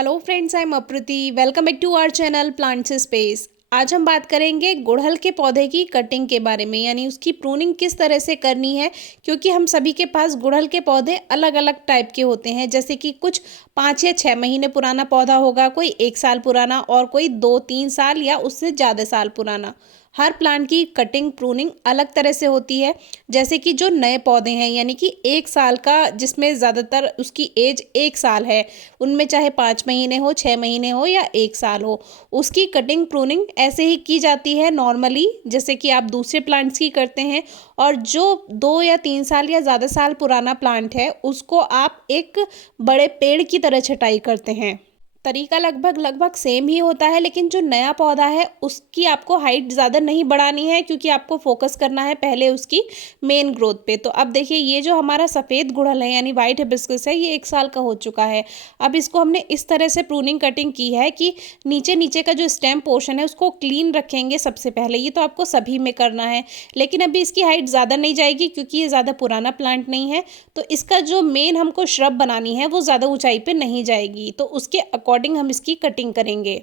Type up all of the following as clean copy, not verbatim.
Hello friends, I am Aprati. Welcome back to our channel plants space. आज हम बात करेंगे गुड़हल के पौधे की कटिंग के बारे में, यानी उसकी प्रूनिंग किस तरह से करनी है। क्योंकि हम सभी के पास गुड़हल के पौधे अलग अलग टाइप के होते हैं, जैसे कि कुछ 5 या 6 महीने पुराना पौधा होगा, कोई 1 साल पुराना और कोई 2-3 साल या उससे ज़्यादा साल पुराना। हर प्लांट की कटिंग प्रूनिंग अलग तरह से होती है। जैसे कि जो नए पौधे हैं, यानी कि 1 साल का, जिसमें ज़्यादातर उसकी एज 1 साल है, उनमें चाहे 5 महीने हो, 6 महीने हो या 1 साल हो, उसकी कटिंग प्रूनिंग ऐसे ही की जाती है नॉर्मली, जैसे कि आप दूसरे प्लांट्स की करते हैं। और जो 2 या 3 साल या ज़्यादा साल पुराना प्लांट है, उसको आप एक बड़े पेड़ की तरह छटाई करते हैं। तरीका लगभग लगभग सेम ही होता है, लेकिन जो नया पौधा है उसकी आपको हाइट ज़्यादा नहीं बढ़ानी है, क्योंकि आपको फोकस करना है पहले उसकी मेन ग्रोथ पे। तो अब देखिए, ये जो हमारा सफ़ेद गुड़हल है यानी वाइट हिबिस्कस है, ये 1 साल का हो चुका है। अब इसको हमने इस तरह से प्रूनिंग कटिंग की है कि नीचे नीचे का जो स्टेम पोर्शन है उसको क्लीन रखेंगे सबसे पहले। ये तो आपको सभी में करना है, लेकिन अभी इसकी हाइट ज़्यादा नहीं जाएगी क्योंकि ये ज़्यादा पुराना प्लांट नहीं है। तो इसका जो मेन हमको श्रब बनानी है वो ज़्यादा ऊंचाई पे नहीं जाएगी, तो उसके अकॉर्डिंग हम इसकी कटिंग करेंगे।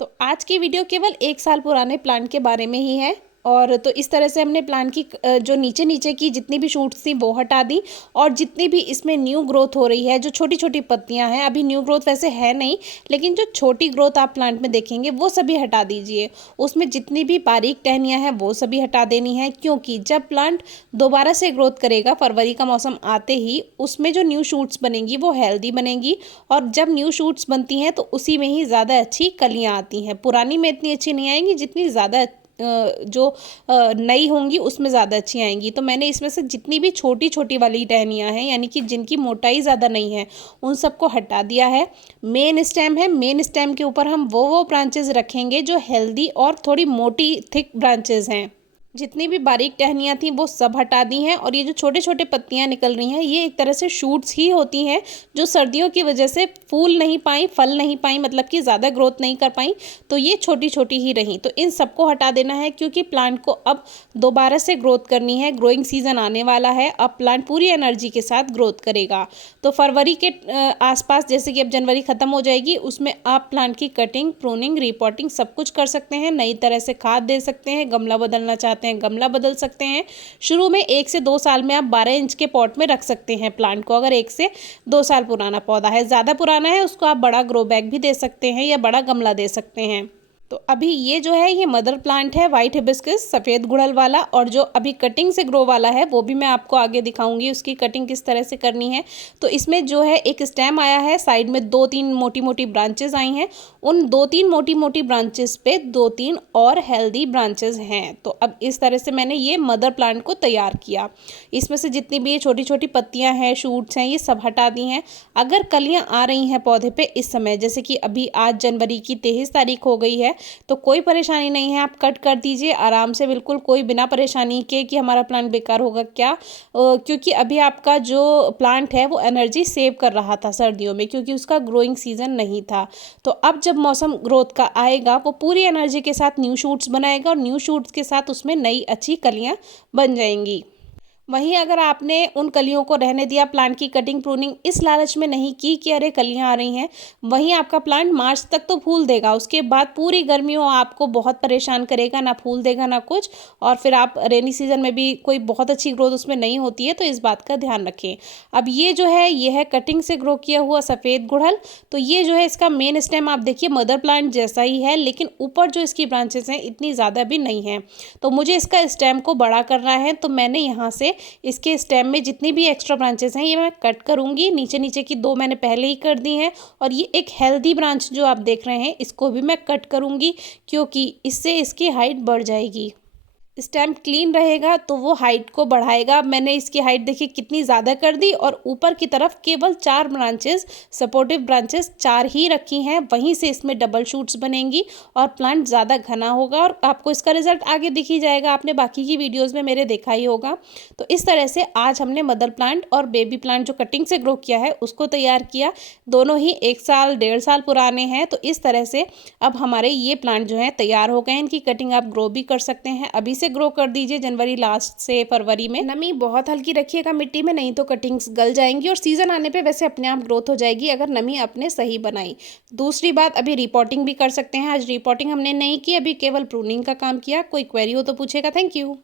तो आज की वीडियो केवल 1 साल पुराने प्लांट के बारे में ही है। और तो इस तरह से हमने प्लांट की जो नीचे नीचे की जितनी भी शूट्स थी वो हटा दी, और जितनी भी इसमें न्यू ग्रोथ हो रही है, जो छोटी छोटी पत्तियां हैं, अभी न्यू ग्रोथ वैसे है नहीं, लेकिन जो छोटी ग्रोथ आप प्लांट में देखेंगे वो सभी हटा दीजिए। उसमें जितनी भी बारीक टहनियाँ हैं वो सभी हटा देनी है, क्योंकि जब प्लांट दोबारा से ग्रोथ करेगा फरवरी का मौसम आते ही, उसमें जो न्यू शूट्स बनेंगी वो हेल्दी बनेंगी। और जब न्यू शूट्स बनती हैं तो उसी में ही ज़्यादा अच्छी कलियाँ आती हैं। पुरानी में इतनी अच्छी नहीं आएंगी जितनी ज़्यादा जो नई होंगी उसमें ज़्यादा अच्छी आएंगी। तो मैंने इसमें से जितनी भी छोटी छोटी वाली टहनियाँ हैं, यानी कि जिनकी मोटाई ज़्यादा नहीं है, उन सबको हटा दिया है। मेन स्टेम है, मेन स्टेम के ऊपर हम वो ब्रांचेज रखेंगे जो हेल्दी और थोड़ी मोटी थिक ब्रांचेज हैं। जितनी भी बारीक टहनियाँ थी वो सब हटा दी हैं, और ये जो छोटे छोटे पत्तियाँ निकल रही हैं ये एक तरह से शूट्स ही होती हैं, जो सर्दियों की वजह से फूल नहीं पाई, फल नहीं पाई, मतलब कि ज़्यादा ग्रोथ नहीं कर पाई, तो ये छोटी छोटी ही रहीं। तो इन सबको हटा देना है, क्योंकि प्लांट को अब दोबारा से ग्रोथ करनी है। ग्रोइंग सीजन आने वाला है, अब प्लांट पूरी एनर्जी के साथ ग्रोथ करेगा। तो फरवरी के आसपास, जैसे कि अब जनवरी ख़त्म हो जाएगी, उसमें आप प्लांट की कटिंग, प्रूनिंग, रिपोर्टिंग सब कुछ कर सकते हैं। नई तरह से खाद दे सकते हैं, गमला बदलना चाहते हैं गमला बदल सकते हैं। शुरू में 1 से 2 साल में आप 12 इंच के पॉट में रख सकते हैं प्लांट को, अगर 1 से 2 साल पुराना पौधा है। ज़्यादा पुराना है उसको आप बड़ा ग्रो बैग भी दे सकते हैं या बड़ा गमला दे सकते हैं। तो अभी ये जो है ये मदर प्लांट है, वाइट हिबिस्कस, सफ़ेद गुड़हल वाला। और जो अभी कटिंग से ग्रो वाला है वो भी मैं आपको आगे दिखाऊंगी उसकी कटिंग किस तरह से करनी है। तो इसमें जो है एक स्टेम आया है, साइड में 2-3 मोटी मोटी ब्रांचेज आई हैं। उन 2-3 मोटी मोटी ब्रांचेस पे 2-3 और हेल्दी ब्रांचेस हैं। तो अब इस तरह से मैंने ये मदर प्लांट को तैयार किया। इसमें से जितनी भी ये छोटी छोटी पत्तियां हैं, शूट्स हैं, ये सब हटा दी हैं। अगर कलियां आ रही हैं पौधे पे इस समय, जैसे कि अभी आज जनवरी की 23 तारीख हो गई है, तो कोई परेशानी नहीं है, आप कट कर दीजिए आराम से, बिल्कुल कोई बिना परेशानी के कि हमारा प्लांट बेकार होगा क्या। क्योंकि अभी आपका जो प्लांट है वो एनर्जी सेव कर रहा था सर्दियों में, क्योंकि उसका ग्रोइंग सीजन नहीं था। तो अब जब मौसम ग्रोथ का आएगा वो पूरी एनर्जी के साथ न्यू शूट्स बनाएगा, और न्यू शूट्स के साथ उसमें नई अच्छी कलियां बन जाएंगी। वहीं अगर आपने उन कलियों को रहने दिया, प्लांट की कटिंग प्रूनिंग इस लालच में नहीं की कि अरे कलियां आ रही हैं, वहीं आपका प्लांट मार्च तक तो फूल देगा, उसके बाद पूरी गर्मियों आपको बहुत परेशान करेगा, ना फूल देगा ना कुछ। और फिर आप रेनी सीजन में भी कोई बहुत अच्छी ग्रोथ उसमें नहीं होती है, तो इस बात का ध्यान रखें। अब ये जो है ये है कटिंग से ग्रो किया हुआ सफ़ेद गुड़हल। तो ये जो है इसका मेन स्टेम आप देखिए मदर प्लांट जैसा ही है, लेकिन ऊपर जो इसकी ब्रांचेस हैं इतनी ज़्यादा भी नहीं हैं। तो मुझे इसका स्टेम को बड़ा करना है, तो मैंने यहाँ से इसके स्टेम में जितनी भी एक्स्ट्रा ब्रांचेस हैं ये मैं कट करूंगी। नीचे नीचे की 2 मैंने पहले ही कर दी हैं, और ये एक हेल्दी ब्रांच जो आप देख रहे हैं इसको भी मैं कट करूंगी, क्योंकि इससे इसकी हाइट बढ़ जाएगी। स्टेम क्लीन रहेगा तो वो हाइट को बढ़ाएगा। मैंने इसकी हाइट देखिए कितनी ज़्यादा कर दी, और ऊपर की तरफ केवल 4 ब्रांचेस, सपोर्टिव ब्रांचेस 4 ही रखी हैं, वहीं से इसमें डबल शूट्स बनेंगी और प्लांट ज़्यादा घना होगा। और आपको इसका रिजल्ट आगे दिख ही जाएगा, आपने बाकी की वीडियोज़ में मेरे देखा ही होगा। तो इस तरह से आज हमने मदर प्लांट और बेबी प्लांट जो कटिंग से ग्रो किया है उसको तैयार किया। दोनों ही 1 साल 1.5 साल पुराने हैं। तो इस तरह से अब हमारे ये प्लांट जो हैं तैयार हो गए हैं। इनकी कटिंग आप ग्रो भी कर सकते हैं, अभी से ग्रो कर दीजिए जनवरी लास्ट से फरवरी में। नमी बहुत हल्की रखिएगा मिट्टी में, नहीं तो कटिंग्स गल जाएंगी और सीजन आने पे वैसे अपने आप ग्रोथ हो जाएगी अगर नमी आपने सही बनाई। दूसरी बात, अभी रिपोर्टिंग भी कर सकते हैं। आज रिपोर्टिंग हमने नहीं की, अभी केवल प्रूनिंग का काम किया। कोई क्वेरी हो तो पूछेगा। Thank you.